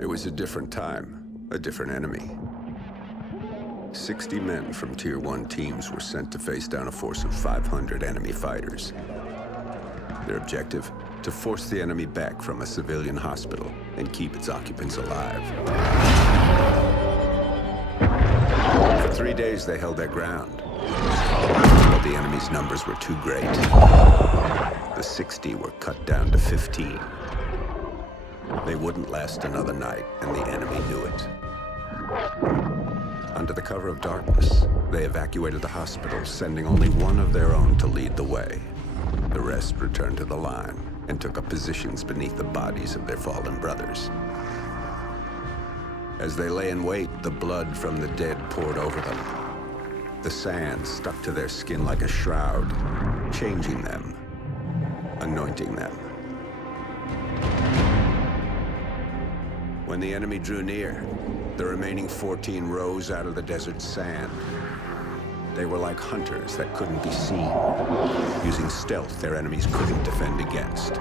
It was a different time, a different enemy. 60 men from Tier 1 teams were sent to face down a force of 500 enemy fighters. Their objective? To force the enemy back from a civilian hospital and keep its occupants alive. For 3 days, they held their ground. But the enemy's numbers were too great. The 60 were cut down to 15. They wouldn't last another night, and the enemy knew it. Under the cover of darkness, they evacuated the hospital, sending only one of their own to lead the way. The rest returned to the line and took up positions beneath the bodies of their fallen brothers. As they lay in wait, the blood from the dead poured over them. The sand stuck to their skin like a shroud, changing them, anointing them. When the enemy drew near, the remaining 14 rose out of the desert sand. They were like hunters that couldn't be seen, using stealth their enemies couldn't defend against.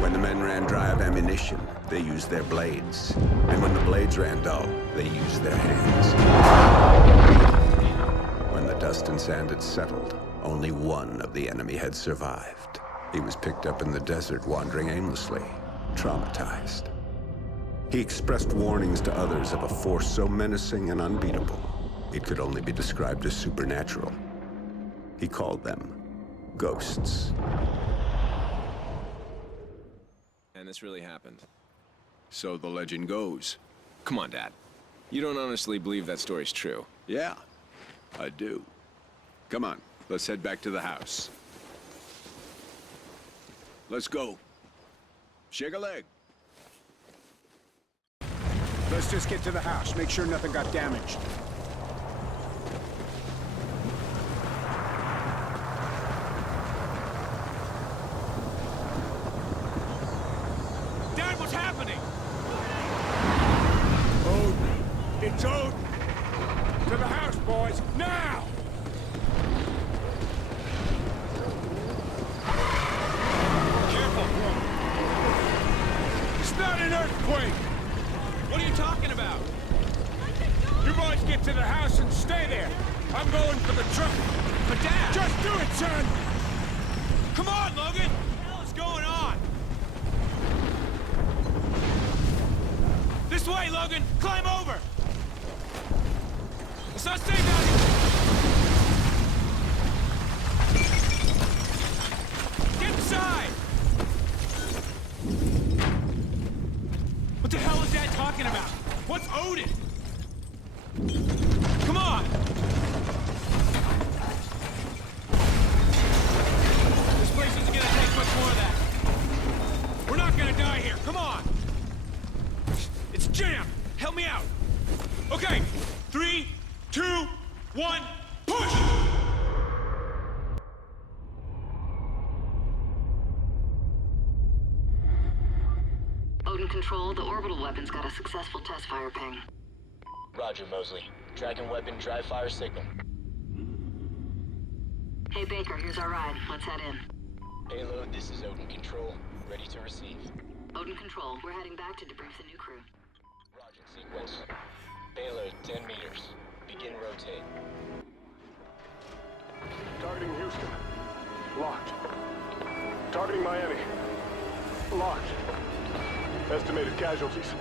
When the men ran dry of ammunition, they used their blades. And when the blades ran dull, they used their hands. When the dust and sand had settled, only one of the enemy had survived. He was picked up in the desert, wandering aimlessly, traumatized. He expressed warnings to others of a force so menacing and unbeatable, it could only be described as supernatural. He called them ghosts. And this really happened. So the legend goes. Come on, Dad. You don't honestly believe that story's true? Yeah, I do. Come on, let's head back to the house. Let's go. Shake a leg. Let's just get to the house. Make sure nothing got damaged. Dad, what's happening? Odin. It's Odin. To the house, boys. Now! Careful! It's not an earthquake! What are you talking about? You boys get to the house and stay there. I'm going for the truck. But Dad! Just do it, son! Come on, Logan! What the hell is going on? This way, Logan! Climb over! It's not safe out here! Get inside! What the hell is Dad talking about? What's Odin? Come on! This place isn't gonna take much more of that. We're not gonna die here. Come on! It's jammed! Help me out! Okay, 3, 2, 1, push! Odin Control, the orbital weapon's got a successful test fire ping. Roger, Mosley. Tracking weapon, dry fire signal. Hey Baker, here's our ride. Let's head in. Payload, this is Odin Control. Ready to receive. Odin Control, we're heading back to debrief the new crew. Roger, sequence. Payload, 10 meters. Begin rotate. Targeting Houston. Locked. Targeting Miami. Locked. Estimated casualties.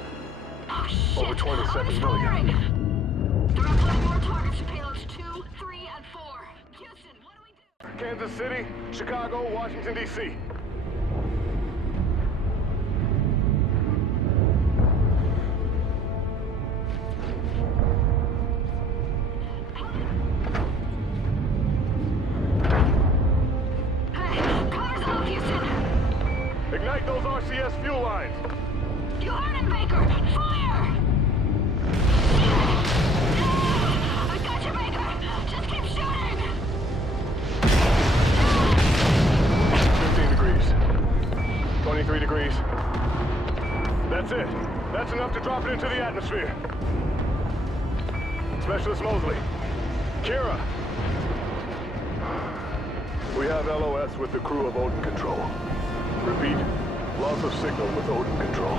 Oh shit! Over 27 Odin's million. firing! There are plenty more targets to payloads 2, 3, and 4. Houston, what do we do? Kansas City, Chicago, Washington, D.C. Hey, cars off, Houston! Ignite those RCS fuel lines. You heard him, Baker! Fire! I got you, Baker! Just keep shooting! 15 degrees. 23 degrees. That's it. That's enough to drop it into the atmosphere. Specialist Mosley. Kira. We have LOS with the crew of Odin Control. Repeat, loss of signal with Odin Control.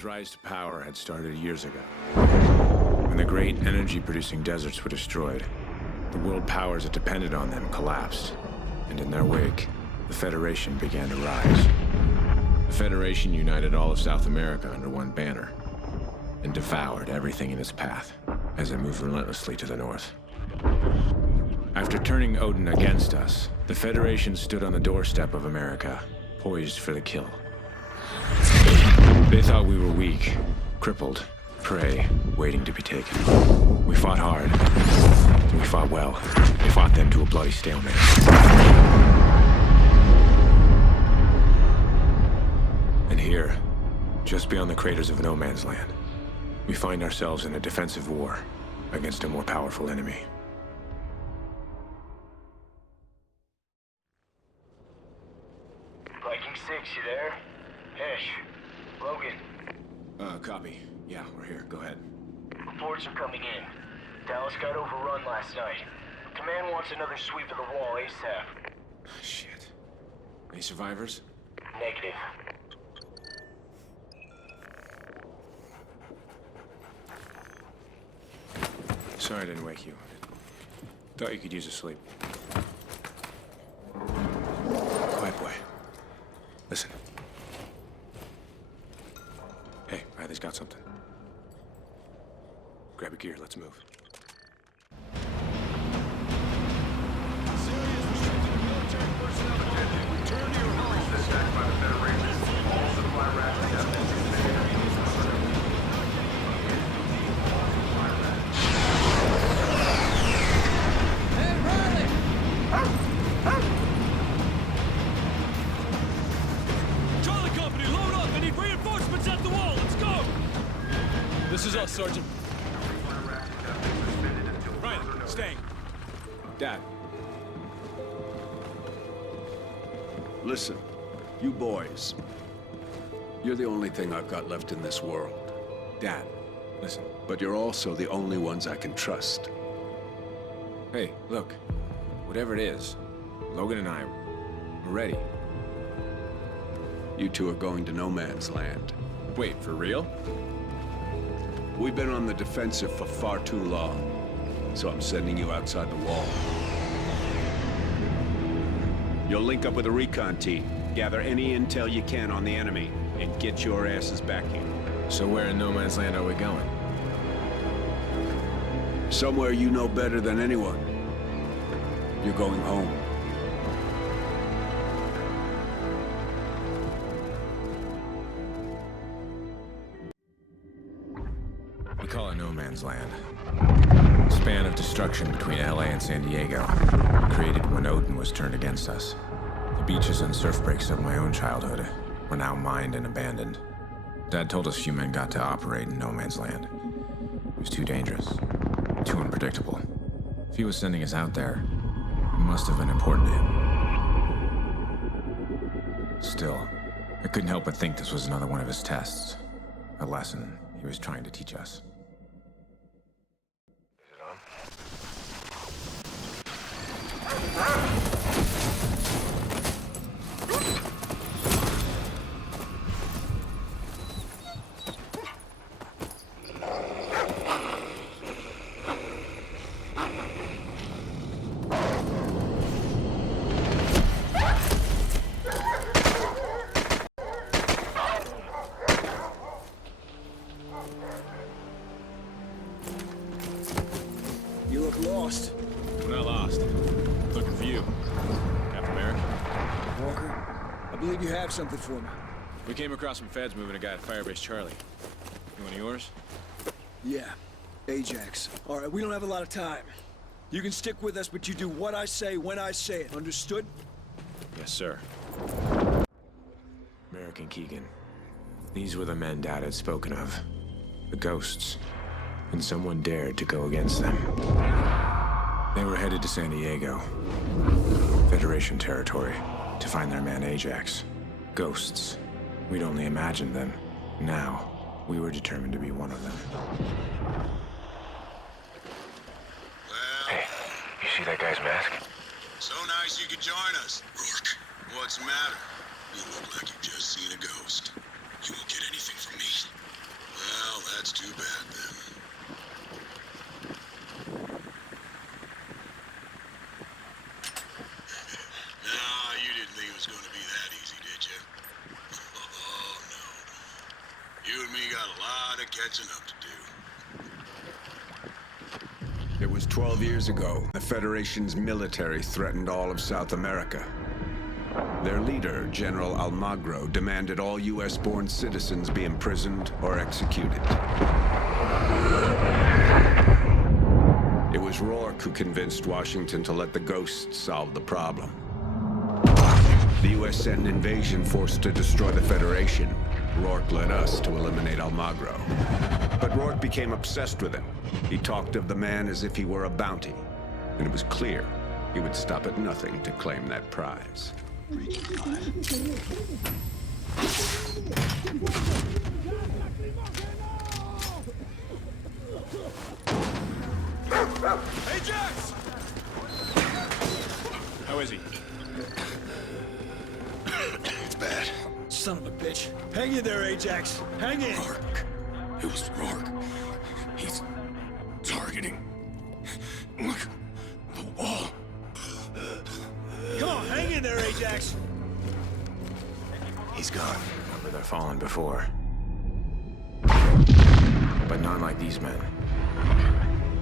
Federation's rise to power had started years ago. When the great energy-producing deserts were destroyed, the world powers that depended on them collapsed, and in their wake, the Federation began to rise. The Federation united all of South America under one banner, and devoured everything in its path as it moved relentlessly to the north. After turning Odin against us, the Federation stood on the doorstep of America, poised for the kill. They thought we were weak, crippled, prey, waiting to be taken. We fought hard. We fought well. We fought them to a bloody stalemate. And here, just beyond the craters of No Man's Land, we find ourselves in a defensive war against a more powerful enemy. Viking 6, you there? Hesh. Logan. Copy. Yeah, we're here. Go ahead. Reports are coming in. Dallas got overrun last night. Command wants another sweep of the wall ASAP. Shit. Any survivors? Negative. Sorry I didn't wake you. Thought you could use a sleep. Quiet boy. Listen. Hey, Riley's got something. Grab your gear, let's move. Charlie Company, load up! I need reinforcements at the wall! Let's go! This is us, Sergeant. Right, staying. Dad. Listen, you boys. You're the only thing I've got left in this world. Dad. Listen. But you're also the only ones I can trust. Hey, look. Whatever it is, Logan and I, we're ready. You two are going to No Man's Land. Wait, for real? We've been on the defensive for far too long, so I'm sending you outside the wall. You'll link up with a recon team, gather any intel you can on the enemy, and get your asses back here. So where in No Man's Land are we going? Somewhere you know better than anyone. You're going home. We call it No Man's Land. Span of destruction between LA and San Diego, created when Odin was turned against us. The beaches and surf breaks of my own childhood were now mined and abandoned. Dad told us few men got to operate in No Man's Land. It was too dangerous, too unpredictable. If he was sending us out there, it must have been important to him. Still, I couldn't help but think this was another one of his tests. A lesson he was trying to teach us. You look lost. We're not lost. Looking for you. Captain America. Walker, I believe you have something for me. We came across some feds moving a guy at Firebase Charlie. You one of yours? Yeah, Ajax. All right, we don't have a lot of time. You can stick with us, but you do what I say when I say it. Understood? Yes, sir. Merrick and Keegan. These were the men Dad had spoken of. The ghosts. And someone dared to go against them. They were headed to San Diego, Federation territory, to find their man Ajax. Ghosts. We'd only imagined them. Now, we were determined to be one of them. Well, You see that guy's mask? so nice you could join us. Rourke, what's the matter? You look like you've just seen a ghost. You won't get anything from me. Well, that's too bad then. Nah, you didn't think it was going to be that easy, did you? Oh, no. You and me got a lot of catching up to do. It was 12 years ago. The Federation's military threatened all of South America. Their leader, General Almagro, demanded all US-born citizens be imprisoned or executed. It was Rourke who convinced Washington to let the Ghosts solve the problem. The US sent an invasion force to destroy the Federation. Rourke led us to eliminate Almagro. But Rourke became obsessed with him. He talked of the man as if he were a bounty. And it was clear he would stop at nothing to claim that prize. Ajax! How is he? It's bad. Son of a bitch. Hang in there, Ajax. Hang in. Rourke. It was Rourke. He's targeting. Look. The wall. Come on, hang in there, Ajax. He's gone. Remember, they've fallen before. But not like these men.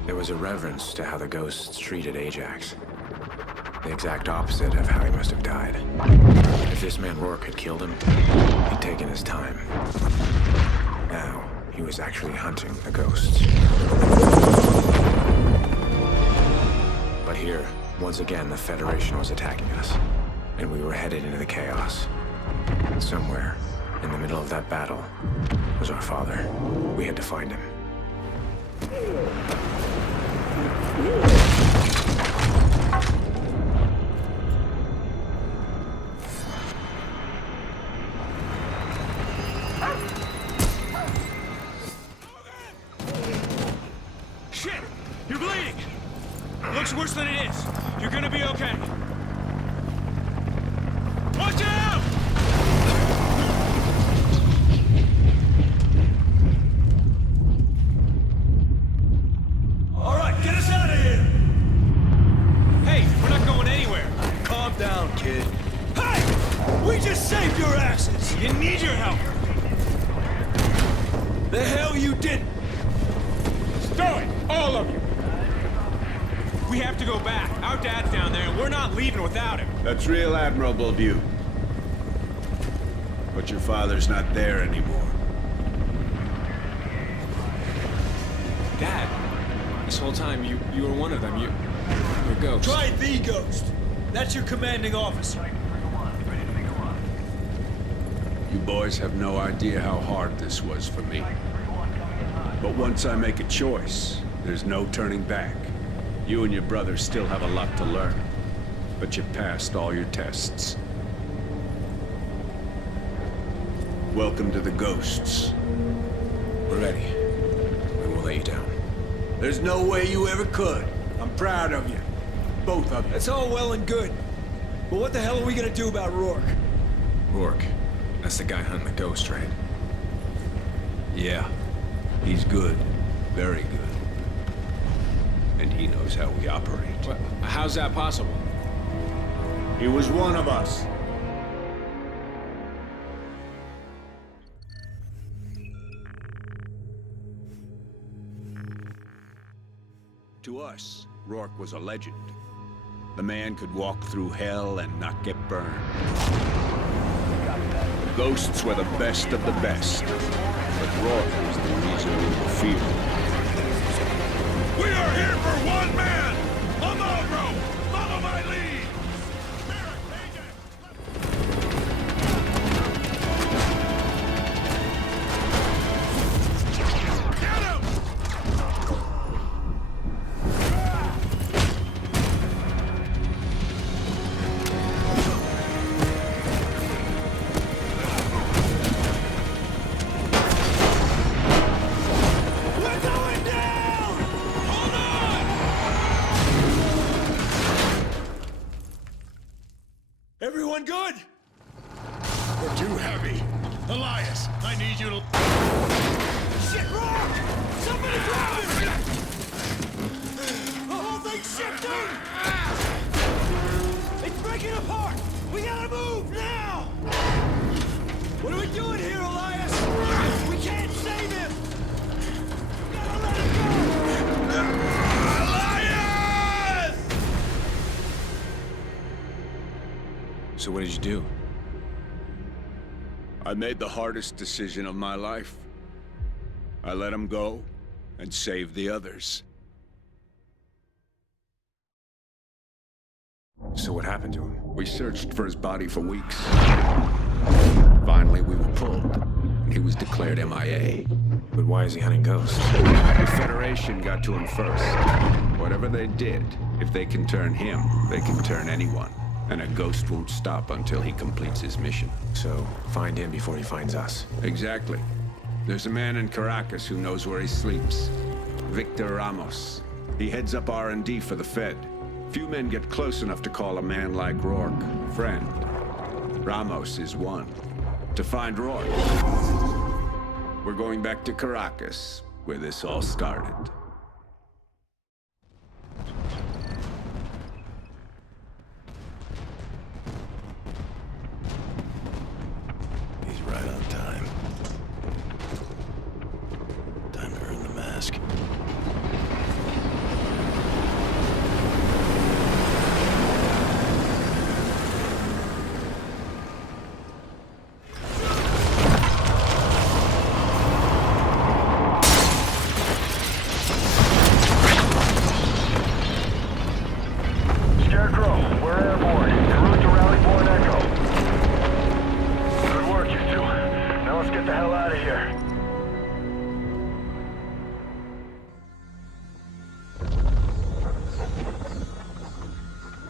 There was a reverence to how the Ghosts treated Ajax. The exact opposite of how he must have died. If this man Rourke had killed him, he'd taken his time. Now, he was actually hunting the Ghosts. But here, once again, the Federation was attacking us, and we were headed into the chaos. Somewhere, in the middle of that battle, was our father. We had to find him. Shit! You're bleeding! Looks worse than it is. You're gonna be okay. Watch out! All right, get us out of here. Hey, we're not going anywhere. Calm down, kid. Hey! We just saved your asses. We didn't need your help. The hell you didn't. Stow it, all of you. We have to go back. Our dad's down there, and we're not leaving without him. That's real admirable of you. But your father's not there anymore. Dad, this whole time you were one of them. You're a ghost. Try the Ghost. That's your commanding officer. You boys have no idea how hard this was for me. But once I make a choice, there's no turning back. You and your brother still have a lot to learn. But you passed all your tests. Welcome to the Ghosts. We're ready. We won't let you down. There's no way you ever could. I'm proud of you. Both of you. That's all well and good. But what the hell are we gonna do about Rourke? Rourke. That's the guy hunting the Ghost, right? Yeah. He's good. Very good. And he knows how we operate. How's that possible? He was one of us. To us, Rourke was a legend. The man could walk through hell and not get burned. The Ghosts were the best of the best. But Rourke was the reason we were feared. We are here for one man! Almagro! Follow my lead! Get him! We're going down! Hold on! Everyone good? We're too heavy. Elias, I need you to... Shit, Rourke! Somebody grab him! The whole thing's shifting! It's breaking apart! We gotta move, now! What are we doing here, Elias? We can't save him! We gotta let him go! Elias! So what did you do? I made the hardest decision of my life. I let him go and saved the others. So what happened to him? We searched for his body for weeks. Finally, we were pulled. He was declared MIA. But why is he hunting ghosts? The Federation got to him first. Whatever they did, if they can turn him, they can turn anyone. And a ghost won't stop until he completes his mission. So, find him before he finds us. Exactly. There's a man in Caracas who knows where he sleeps. Victor Ramos. He heads up R&D for the Fed. Few men get close enough to call a man like Rourke friend. Ramos is one. To find Rourke, we're going back to Caracas, where this all started. He's right on time. Time to earn the mask. Scarecrow, we're airborne. En route to Rally Point Echo. Good work, you two. Now let's get the hell out of here.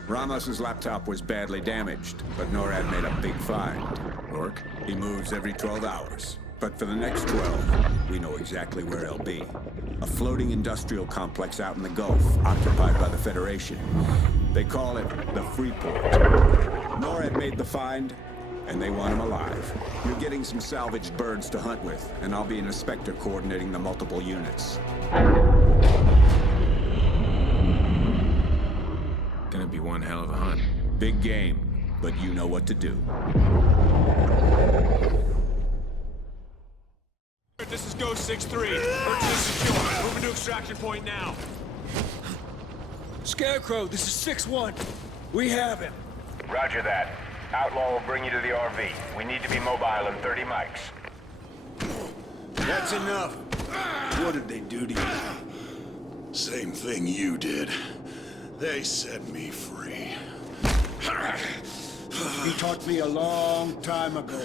Ramos's laptop was badly damaged, but NORAD made a big find. Rourke? He moves every 12 hours. But for the next 12, we know exactly where he'll be. A floating industrial complex out in the Gulf, occupied by the Federation. They call it the Freeport. NORAD made the find, and they want him alive. You're getting some salvaged birds to hunt with, and I'll be an inspector coordinating the multiple units. Gonna be one hell of a hunt. Big game, but you know what to do. This is Ghost 6-3. Urgent is secure. Moving to extraction point now. Scarecrow, this is 6-1. We have him. Roger that. Outlaw will bring you to the RV. We need to be mobile in 30 mics. That's enough. What did they do to you? Same thing you did. They set me free. You taught me a long time ago.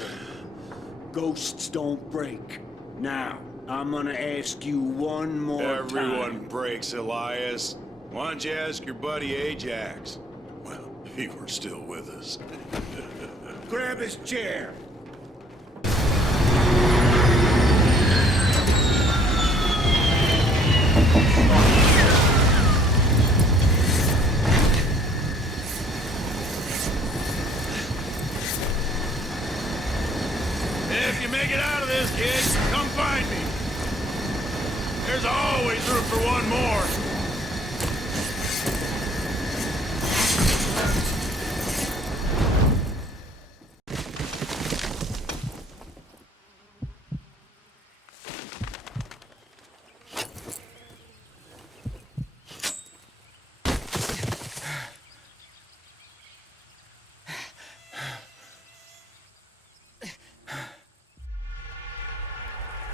Ghosts don't break. Now, I'm gonna ask you one more time. Everyone breaks, Elias. Why don't you ask your buddy Ajax? Well, he were still with us. Grab his chair. If you make it out of this, kid, come find me. There's always room for one more.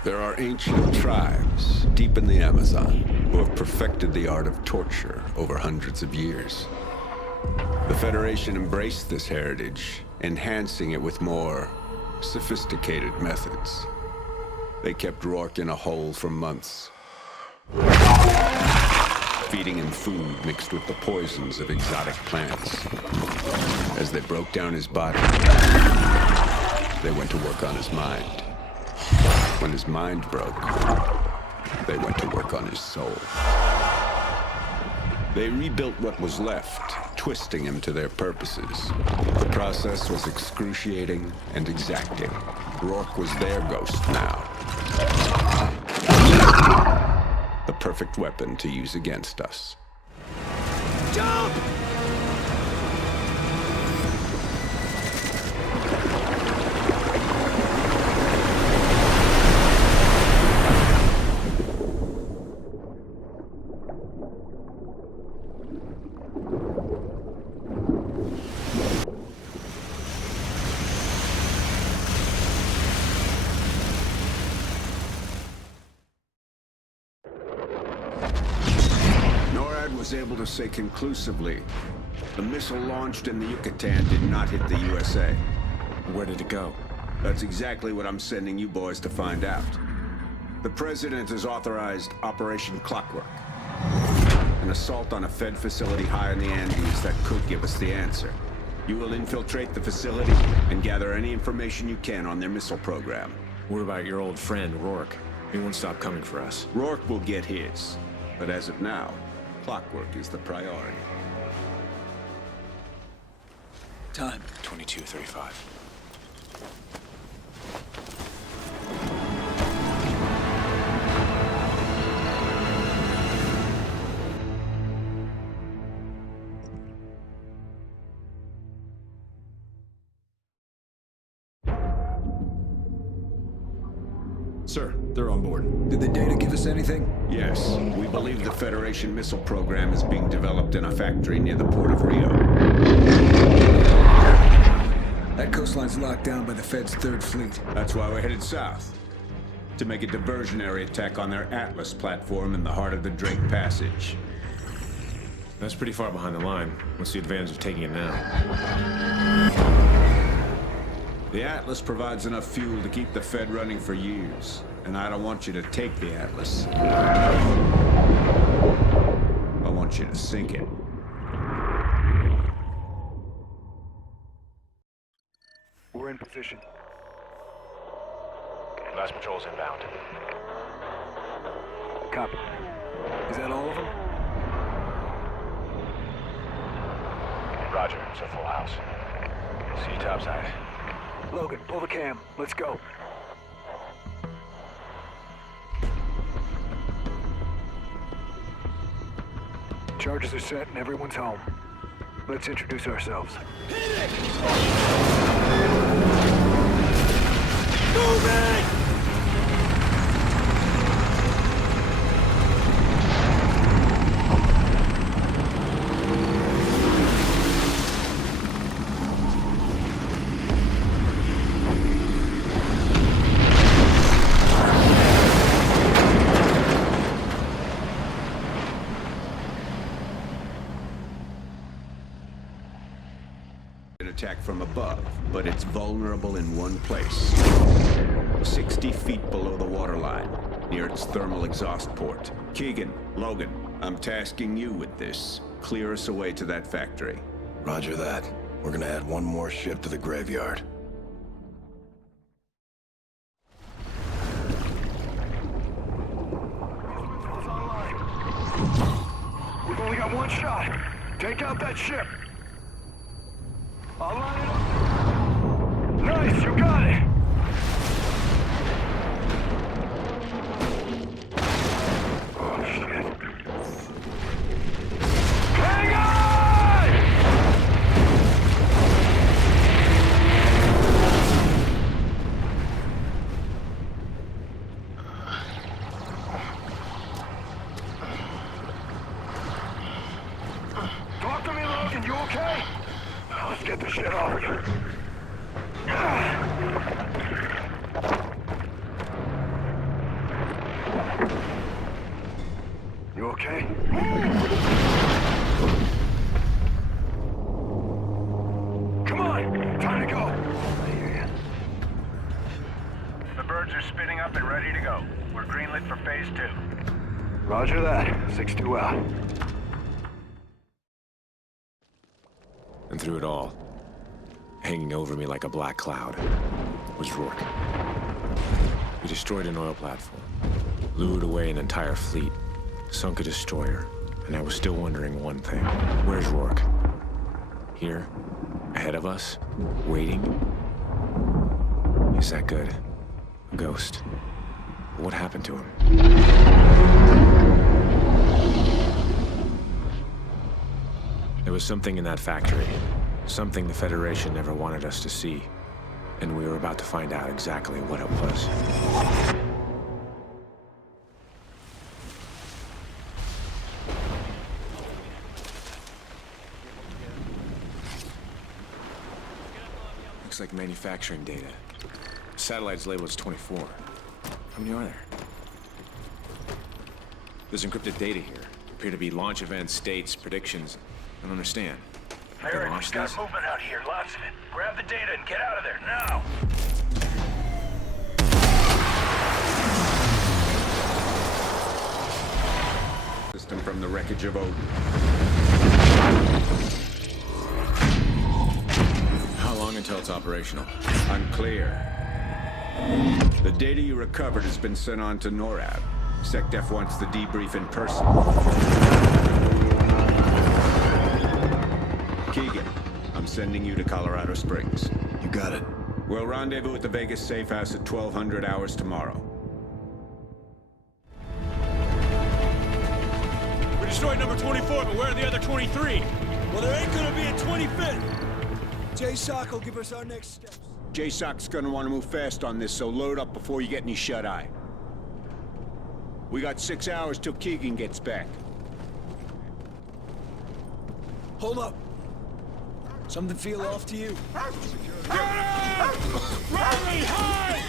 There are ancient tribes deep in the Amazon who have perfected the art of torture over hundreds of years. The Federation embraced this heritage, enhancing it with more sophisticated methods. They kept Rourke in a hole for months, feeding him food mixed with the poisons of exotic plants. As they broke down his body, they went to work on his mind. When his mind broke, they went to work on his soul. They rebuilt what was left, twisting him to their purposes. The process was excruciating and exacting. Rourke was their ghost now. The perfect weapon to use against us. Jump! Was able to say conclusively, the missile launched in the Yucatan did not hit the USA. Where did it go? That's exactly what I'm sending you boys to find out. The President has authorized Operation Clockwork. An assault on a Fed facility high in the Andes that could give us the answer. You will infiltrate the facility and gather any information you can on their missile program. What about your old friend, Rourke? He won't stop coming for us. Rourke will get his, but as of now, Clockwork is the priority. Time. 22:35. Sir, they're on board. Did the data give us anything? Yes, we believe the Federation missile program is being developed in a factory near the port of Rio. That coastline's locked down by the Fed's 3rd Fleet. That's why we're headed south. To make a diversionary attack on their Atlas platform in the heart of the Drake Passage. That's pretty far behind the line. What's the advantage of taking it now? The Atlas provides enough fuel to keep the Fed running for years. And I don't want you to take the Atlas. I want you to sink it. We're in position. Last patrol's inbound. Copy. Is that all of them? Roger, it's a full house. See you topside. Logan, pull the cam. Let's go. Charges are set and everyone's home. Let's introduce ourselves. Move it! Attack from above, but it's vulnerable in one place. 60 feet below the waterline, near its thermal exhaust port. Keegan, Logan, I'm tasking you with this. Clear us away to that factory. Roger that. We're gonna add one more ship to the graveyard. We've only got one shot. Take out that ship. I'll line it up. Nice, you got it. Oh, shit. Hang on! Talk to me, Logan. You okay? Let's get the shit off of you. You okay? Come on! Time to go! I hear you. The birds are spinning up and ready to go. We're greenlit for phase 2. Roger that. 6-2 out. And through it all, hanging over me like a black cloud, was Rourke. We destroyed an oil platform, lured away an entire fleet, sunk a destroyer, and I was still wondering one thing. Where's Rourke? here, ahead of us, waiting. He's that good. A ghost. What happened to him? There was something in that factory. Something the Federation never wanted us to see. And we were about to find out exactly what it was. Looks like manufacturing data. Satellite's labeled as 24. How many are there? There's encrypted data here. Appear to be launch events, dates, predictions. I don't understand. Merrick, we've got movement out here, lots of it. Grab the data and get out of there, now! System from the wreckage of Odin. How long until it's operational? Unclear. The data you recovered has been sent on to NORAD. SecDef wants the debrief in person. Keegan, I'm sending you to Colorado Springs. You got it. We'll rendezvous at the Vegas safe house at 1200 hours tomorrow. We destroyed number 24, but where are the other 23? Well, there ain't gonna be a 25th. JSOC will give us our next steps. JSOC's gonna want to move fast on this, so load up before you get any shut-eye. We got 6 hours till Keegan gets back. Hold up. Something feel off to you? Riley, hide!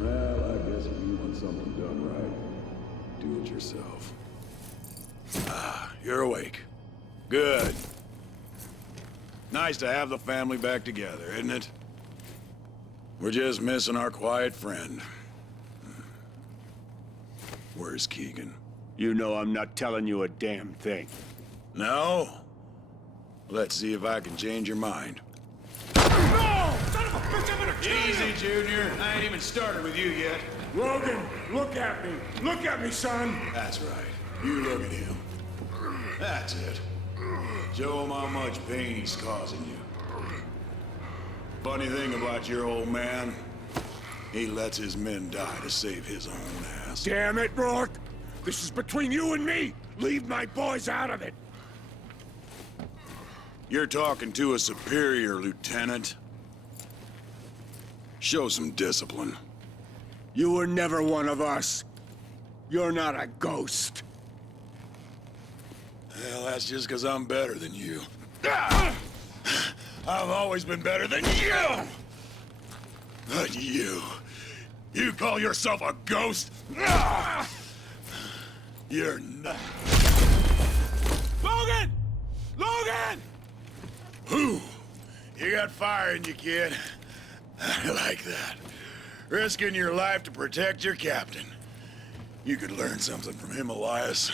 Well, I guess if you want something done right, do it yourself. Ah, you're awake. Good. Nice to have the family back together, isn't it? We're just missing our quiet friend. Where's Keegan? You know I'm not telling you a damn thing. No? Let's see if I can change your mind. No! Son of a bitch, I'm gonna kill you! Easy, Junior. I ain't even started with you yet. Logan, look at me. Look at me, son. That's right. You look at him. That's it. Show him how much pain he's causing you. Funny thing about your old man, he lets his men die to save his own ass. Damn it, Rourke. This is between you and me. Leave my boys out of it. You're talking to a superior, Lieutenant. Show some discipline. You were never one of us. You're not a ghost. Well, that's just because I'm better than you. I've always been better than you! But you call yourself a ghost? You're not. Logan! Logan! Who? You got fire in you, kid. I like that. Risking your life to protect your captain. You could learn something from him, Elias.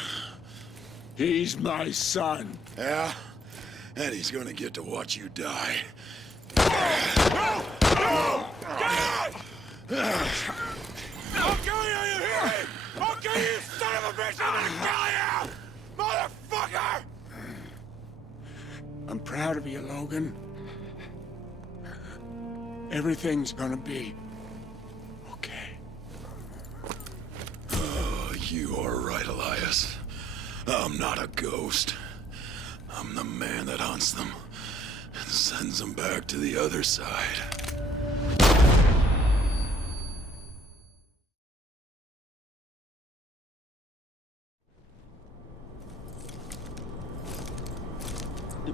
He's my son. Yeah? And he's gonna get to watch you die. No! No! God! I'll kill you, you hear me? I'll kill you, son of a bitch! I'm gonna kill you! Motherfucker! I'm proud of you, Logan. Everything's gonna be okay. Oh, you are right, Elias. I'm not a ghost. I'm the man that hunts them and sends them back to the other side.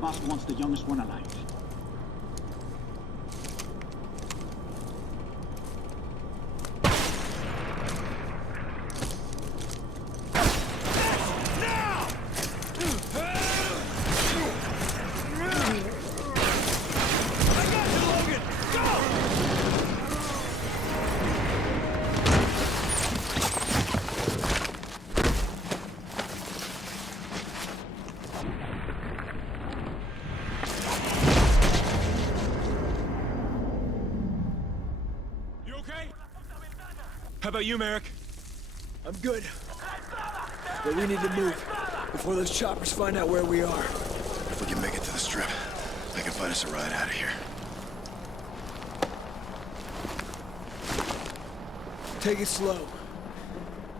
of us wants the youngest one alive. How about you, Merrick? I'm good. But we need to move before those choppers find out where we are. If we can make it to the strip, they can find us a ride out of here. Take it slow.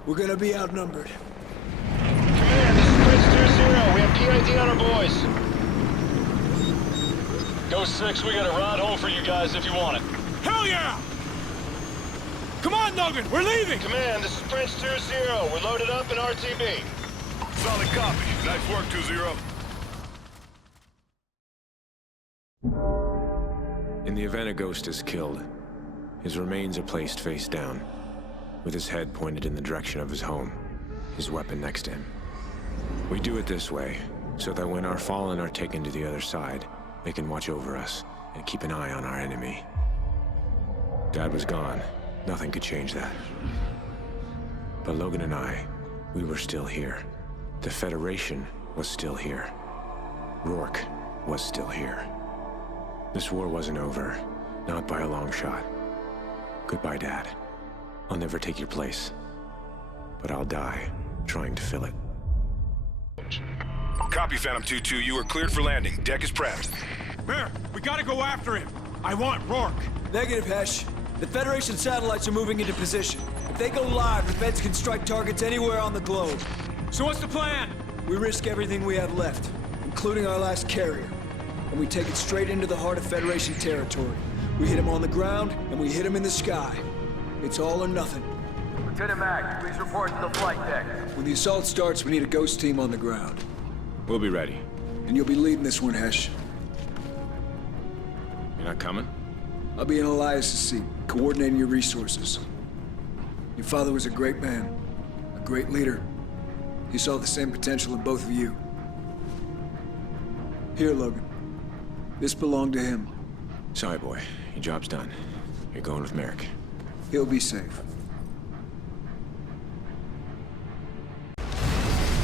We're gonna be outnumbered. Command, this is Prince 2-0. We have PID on our boys. Ghost 6, we got a ride home for you guys if you want it. Hell yeah! Come on, Logan, we're leaving! Command, this is Prince 2-0. We're loaded up in RTB. Solid copy. Nice work, 2-0. In the event a Ghost is killed, his remains are placed face down, with his head pointed in the direction of his home, his weapon next to him. We do it this way, so that when our fallen are taken to the other side, they can watch over us and keep an eye on our enemy. Dad was gone. Nothing could change that. But Logan and I, we were still here. The Federation was still here. Rourke was still here. This war wasn't over, not by a long shot. Goodbye, Dad. I'll never take your place, but I'll die trying to fill it. Copy, Phantom 2-2. You are cleared for landing. Deck is prepped. Merrick, we gotta go after him. I want Rourke. Negative, Hesh. The Federation satellites are moving into position. If they go live, the Feds can strike targets anywhere on the globe. So what's the plan? We risk everything we have left, including our last carrier. And we take it straight into the heart of Federation territory. We hit him on the ground, and we hit him in the sky. It's all or nothing. Lieutenant Mack, please report to the flight deck. When the assault starts, we need a Ghost team on the ground. We'll be ready. And you'll be leading this one, Hesh. You're not coming? I'll be in Elias' seat, coordinating your resources. Your father was a great man, a great leader. He saw the same potential in both of you. Here, Logan. This belonged to him. Sorry, boy. Your job's done. You're going with Merrick. He'll be safe.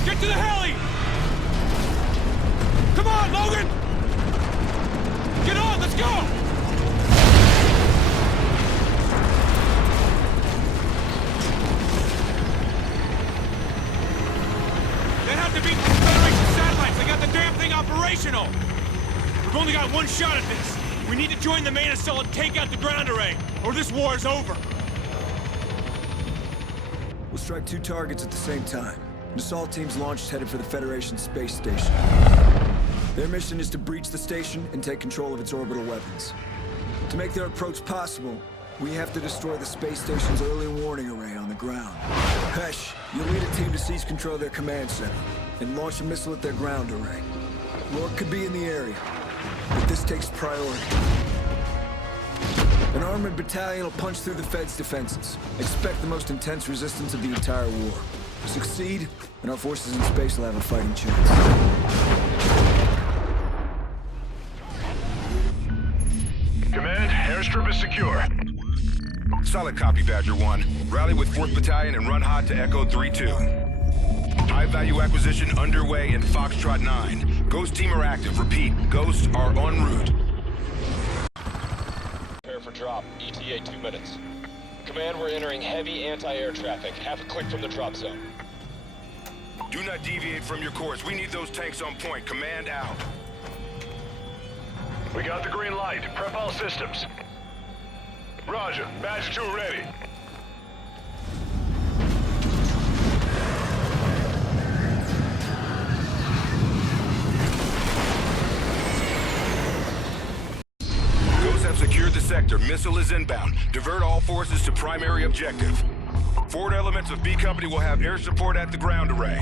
Get to the heli! Come on, Logan! Get on, let's go! That had to be Federation satellites. They got the damn thing operational. We've only got one shot at this. We need to join the main assault and take out the ground array, or this war is over. We'll strike 2 targets at the same time. An assault team's launched headed for the Federation space station. Their mission is to breach the station and take control of its orbital weapons. To make their approach possible, we have to destroy the space station's early warning array on the ground. Hesh, you'll lead a team to seize control of their command center and launch a missile at their ground array. Rourke could be in the area, but this takes priority. An armored battalion will punch through the Fed's defenses. Expect the most intense resistance of the entire war. Succeed, and our forces in space will have a fighting chance. Command, airstrip is secure. Solid copy, Badger 1. Rally with 4th Battalion and run hot to Echo 3-2. High-value acquisition underway in Foxtrot 9. Ghost team are active. Repeat, Ghosts are en route. Prepare for drop. ETA 2 minutes. Command, we're entering heavy anti-air traffic. Half a click from the drop zone. Do not deviate from your course. We need those tanks on point. Command out. We got the green light. Prep all systems. Roger. Badge 2 ready. Ghosts have secured the sector. Missile is inbound. Divert all forces to primary objective. Forward elements of B Company will have air support at the ground array.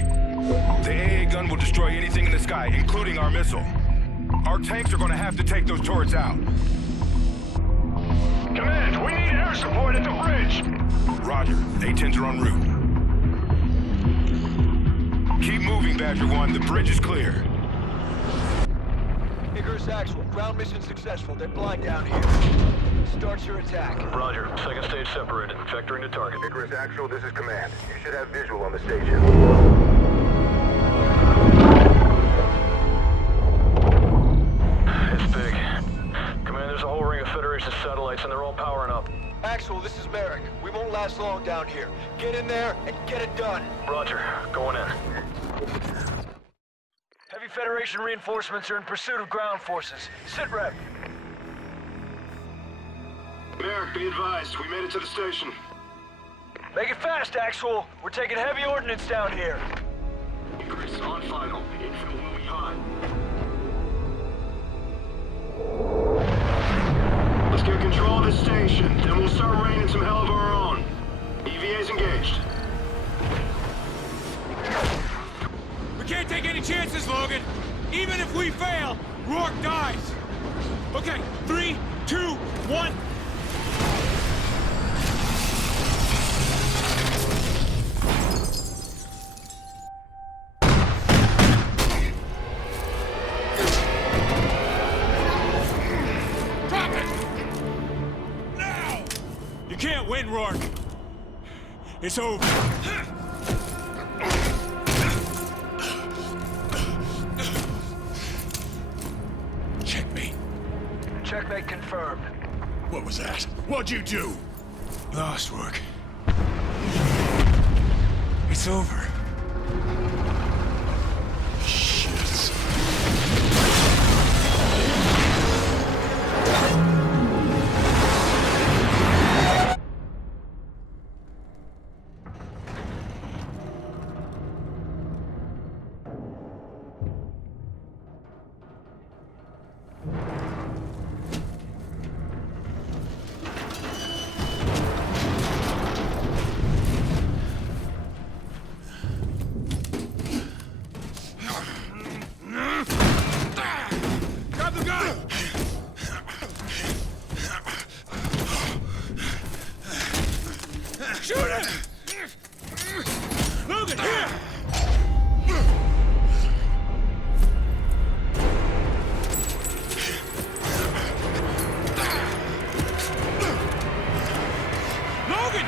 The AA gun will destroy anything in the sky, including our missile. Our tanks are gonna have to take those turrets out. Command, we need air support at the bridge. Roger. A-10s are en route. Keep moving, Badger 1. The bridge is clear. Icarus Actual, ground mission successful. They're blind down here. Start your attack. Roger. Second stage separated. Vectoring to target. Icarus Actual, this is Command. You should have visual on the station. It's big. Command, there's a whole ring of Federation satellites and they're all powering up. Actual, this is Merrick. We won't last long down here. Get in there and get it done. Roger. Going in. Heavy Federation reinforcements are in pursuit of ground forces. Sit rep. Merrick, be advised. We made it to the station. Make it fast, Actual. We're taking heavy ordnance down here. Icarus on final. Infill will be hot. Let's get control of this station, then we'll start raining some hell of our own. EVA's engaged. We can't take any chances, Logan. Even if we fail, Rourke dies. Okay, 3, 2, 1. You can't win, Rourke. It's over. Checkmate. Checkmate confirmed. What was that? What'd you do? Lost, Rourke. It's over. Shit. Grab the gun! Shoot him! Logan, here! Logan!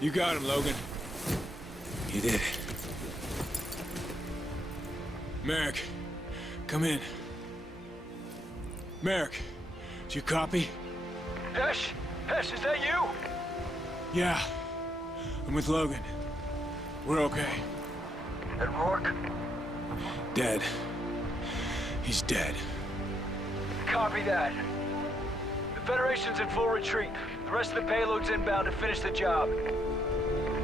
You got him, Logan. You did it. Merrick, come in. Merrick, do you copy? Hesh? Hesh, is that you? Yeah. I'm with Logan. We're okay. And Rourke? Dead. He's dead. Copy that. The Federation's in full retreat. The rest of the payload's inbound to finish the job.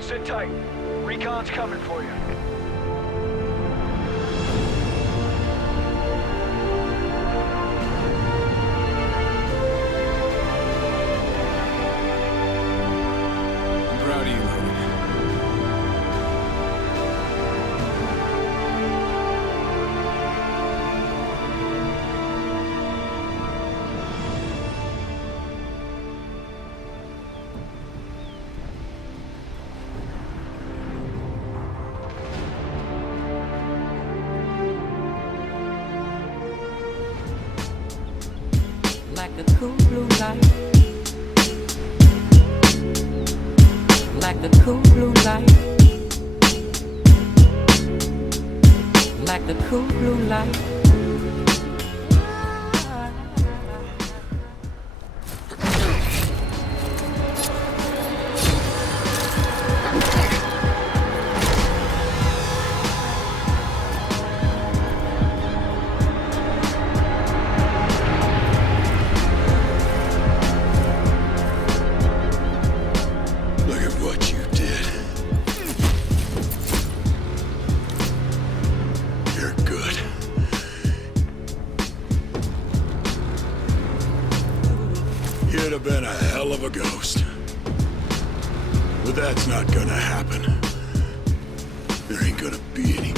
Sit tight. Recon's coming for you. I'm proud of you, Logan. the cool blue light. Like the cool blue light. Like the cool blue light. Look at what you did. You're good. You'd have been a hell of a ghost. But that's not gonna happen. There ain't gonna be any